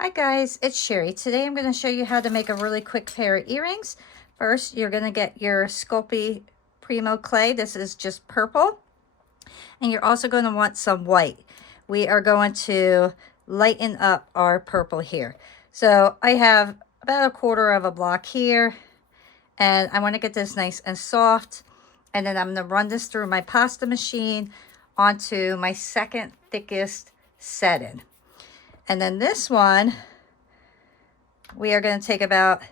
Hi guys, it's Sherry. Today I'm going to show you how to make a really quick pair of earrings. First, you're going to get your Sculpey Primo clay. This is just purple. And you're also going to want some white. We are going to lighten up our purple here. So I have about a quarter of a block here. And I want to get this nice and soft. And then I'm going to run this through my pasta machine onto my second thickest setting. And then this one, we are going to take about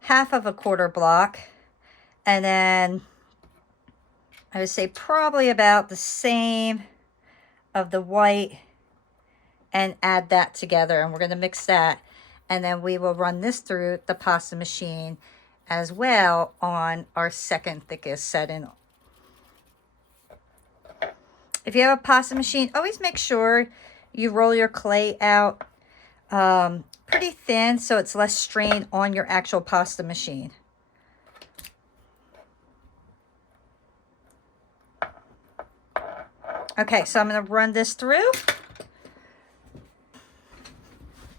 half of a quarter block, and then I would say probably about the same of the white, and add that together. And we're going to mix that, and then we will run this through the pasta machine as well on our second thickest setting. If you have a pasta machine, always make sure you roll your clay out pretty thin so it's less strain on your actual pasta machine. Okay, so I'm going to run this through.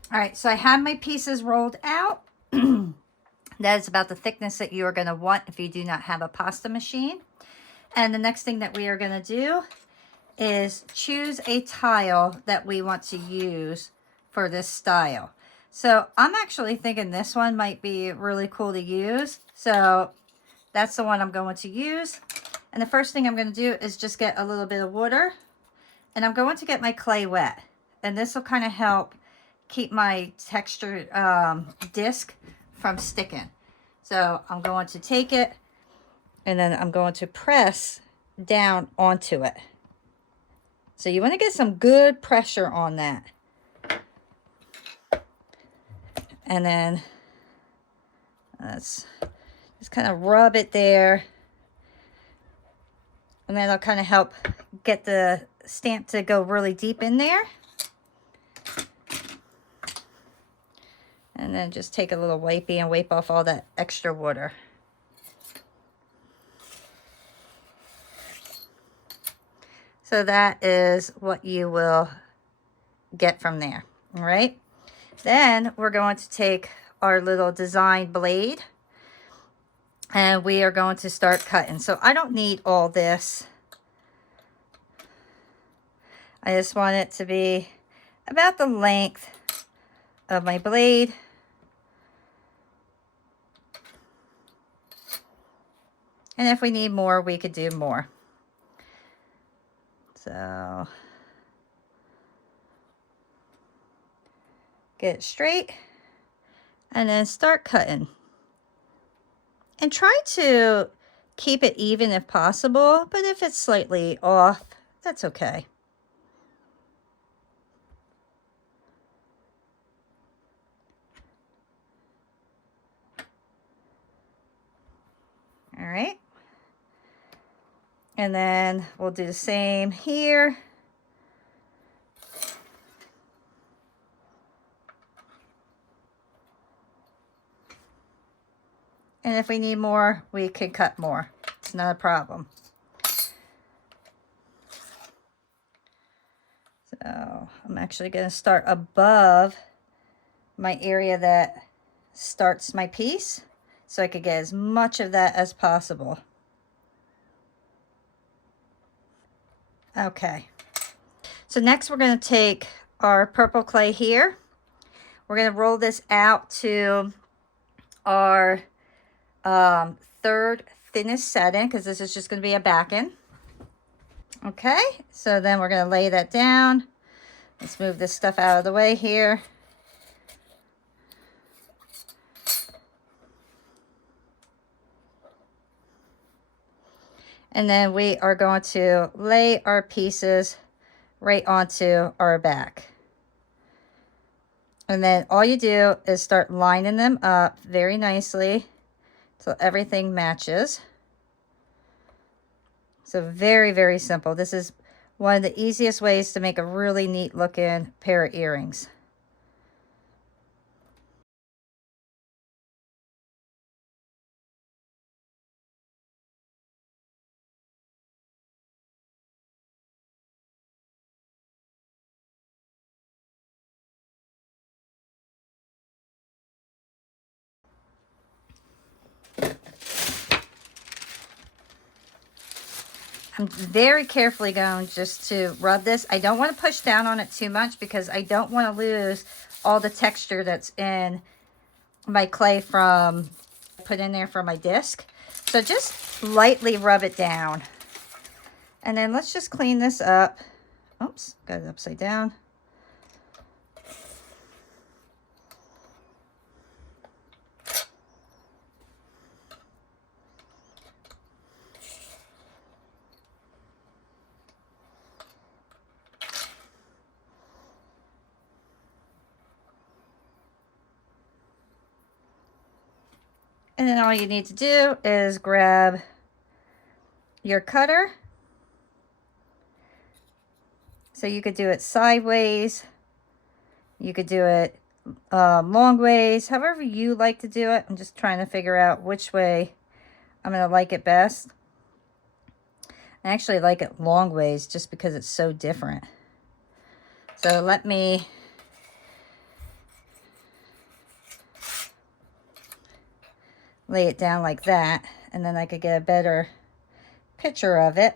All right, so I have my pieces rolled out. That is about the thickness that you are going to want if you do not have a pasta machine. And the next thing that we are going to do is choose a tile that we want to use for this style. So I'm actually thinking this one might be really cool to use. So that's the one I'm going to use. And the first thing I'm going to do is just get a little bit of water. And I'm going to get my clay wet. And this will kind of help keep my textured disc from sticking. So I'm going to take it and then I'm going to press down onto it. So you want to get some good pressure on that. And then let's just kind of rub it there. And that'll kind of help get the stamp to go really deep in there. And then just take a little wipey and wipe off all that extra water. So that is what you will get from there. All right. Then we're going to take our little design blade and we are going to start cutting. So I don't need all this. I just want it to be about the length of my blade. And if we need more, we could do more. So get it straight and then start cutting. And try to keep it even if possible, but if it's slightly off, that's okay. All right. And then we'll do the same here. And if we need more, we can cut more. It's not a problem. So I'm actually going to start above my area that starts my piece, so I could get as much of that as possible. Okay. So next we're going to take our purple clay here. We're going to roll this out to our third thinnest setting, because this is just going to be a backing. Okay, so then we're going to lay that down. Let's move this stuff out of the way here. And then we are going to lay our pieces right onto our back. And then all you do is start lining them up very nicely so everything matches. So very, very simple. This is one of the easiest ways to make a really neat looking pair of earrings. I'm very carefully going just to rub this. I don't want to push down on it too much because I don't want to lose all the texture that's in my clay from put in there for my disc. So just lightly rub it down. And then let's just clean this up. Oops, got it upside down. And then all you need to do is grab your cutter. So you could do it sideways. You could do it long ways, however you like to do it. I'm just trying to figure out which way I'm going to like it best. I actually like it long ways just because it's so different. So let me lay it down like that, and then I could get a better picture of it.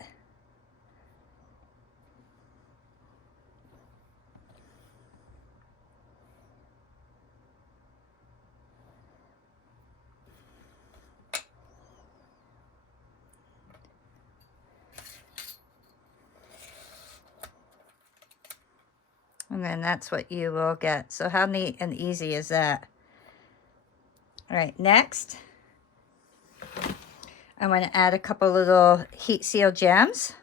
And then that's what you will get. So how neat and easy is that? All right, next, I'm going to add a couple little heat seal gems.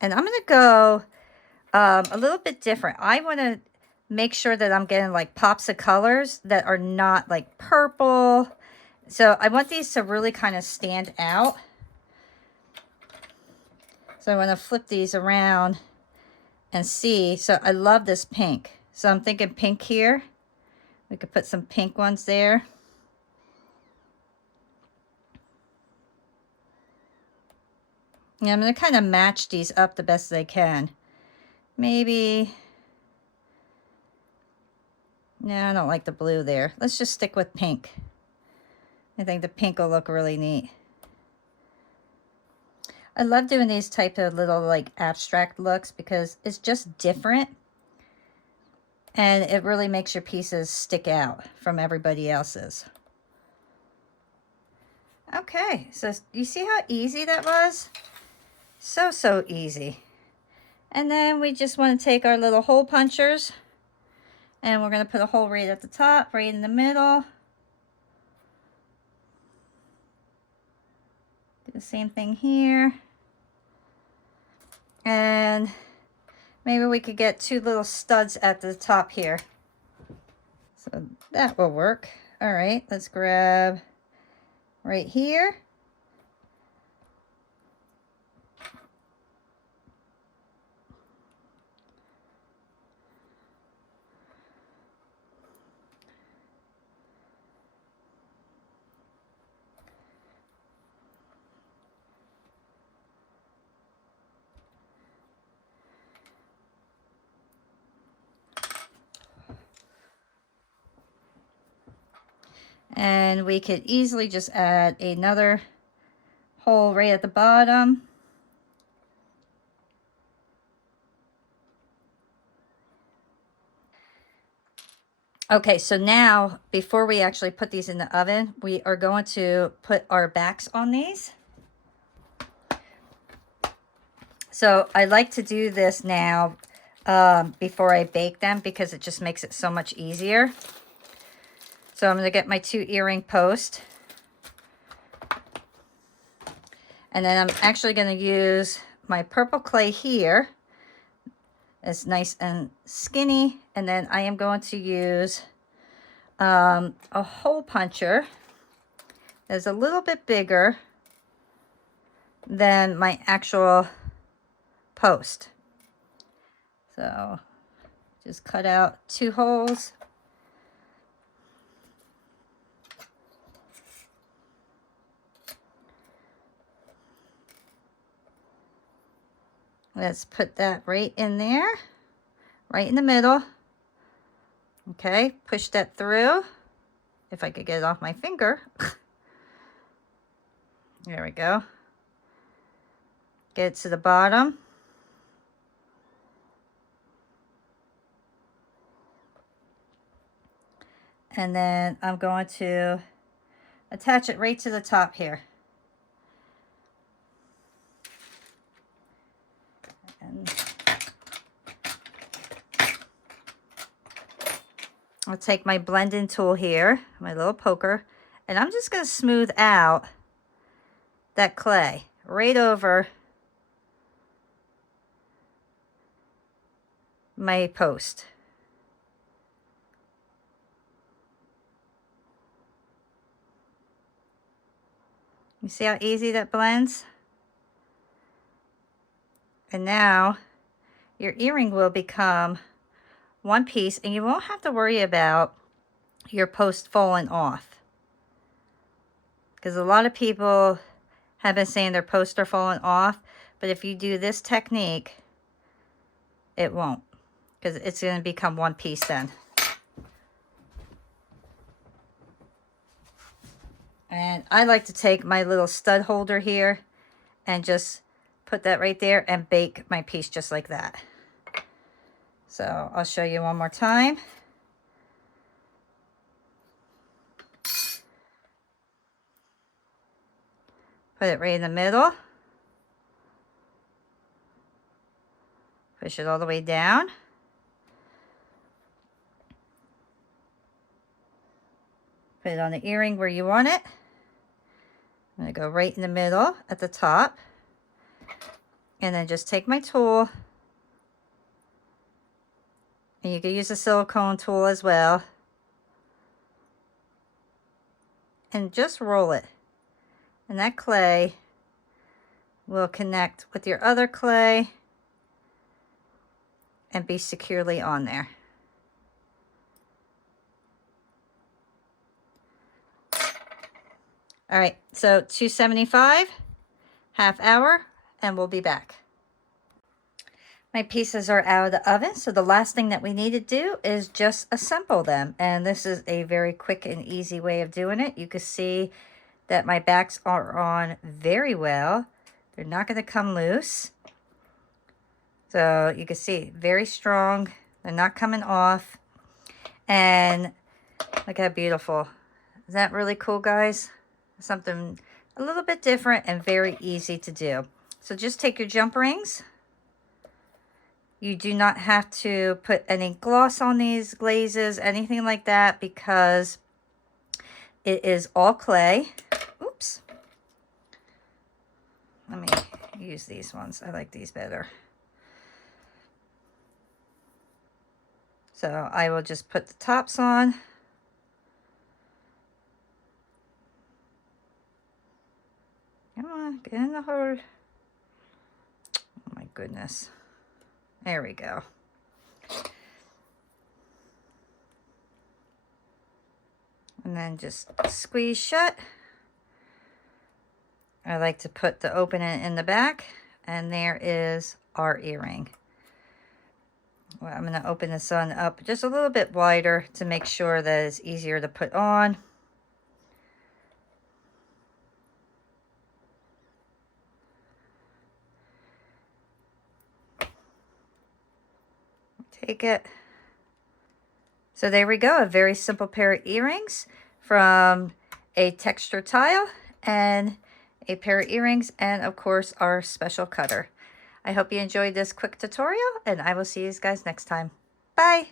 And I'm going to go a little bit different. I want to make sure that I'm getting like pops of colors that are not like purple. So I want these to really kind of stand out. So I want to flip these around and see. So I love this pink. So I'm thinking pink here. We could put some pink ones there. Yeah, I'm going to kind of match these up the best I can. Maybe, no, I don't like the blue there. Let's just stick with pink. I think the pink will look really neat. I love doing these type of little like abstract looks because it's just different. And it really makes your pieces stick out from everybody else's. Okay, so you see how easy that was? So easy. And then we just want to take our little hole punchers and we're going to put a hole right at the top, right in the middle. Do the same thing here. And maybe we could get two little studs at the top here. So that will work. All right, let's grab right here. And we could easily just add another hole right at the bottom. Okay, so now before we actually put these in the oven, we are going to put our backs on these. So I like to do this now before I bake them because it just makes it so much easier. So I'm going to get my 2 earring posts. And then I'm actually going to use my purple clay here. It's nice and skinny. And then I am going to use a hole puncher that's a little bit bigger than my actual post. So just cut out 2 holes. Let's put that right in there, right in the middle. Okay, push that through. If I could get it off my finger. There we go. Get it to the bottom. And then I'm going to attach it right to the top here. And I'll take my blending tool here, my little poker, and I'm just going to smooth out that clay right over my post. You see how easy that blends? And now your earring will become one piece, and you won't have to worry about your post falling off. Because a lot of people have been saying their posts are falling off, but if you do this technique, it won't, because it's going to become one piece then. And I like to take my little stud holder here and just put that right there and bake my piece just like that. So I'll show you one more time. Put it right in the middle. Push it all the way down. Put it on the earring where you want it. I'm going to go right in the middle at the top. And then just take my tool. And you can use a silicone tool as well. And just roll it. And that clay will connect with your other clay and be securely on there. All right, so 275, half hour, and we'll be back. My pieces are out of the oven, so the last thing that we need to do is just assemble them. And this is a very quick and easy way of doing it. You can see that my backs are on very well. They're not going to come loose. So you can see, very strong. They're not coming off. And look how beautiful. Is that really cool, guys? Something a little bit different and very easy to do. So just take your jump rings. You do not have to put any gloss on these glazes, anything like that, because it is all clay. Oops. Let me use these ones. I like these better. So I will just put the tops on. Come on, get in the hole. Oh my goodness. There we go. And then just squeeze shut. I like to put the opening in the back, and there is our earring. Well, I'm going to open this one up just a little bit wider to make sure that it's easier to put on. Take it. So there we go, a very simple pair of earrings from a texture tile and a pair of earrings, and of course our special cutter. I hope you enjoyed this quick tutorial, and I will see you guys next time. Bye.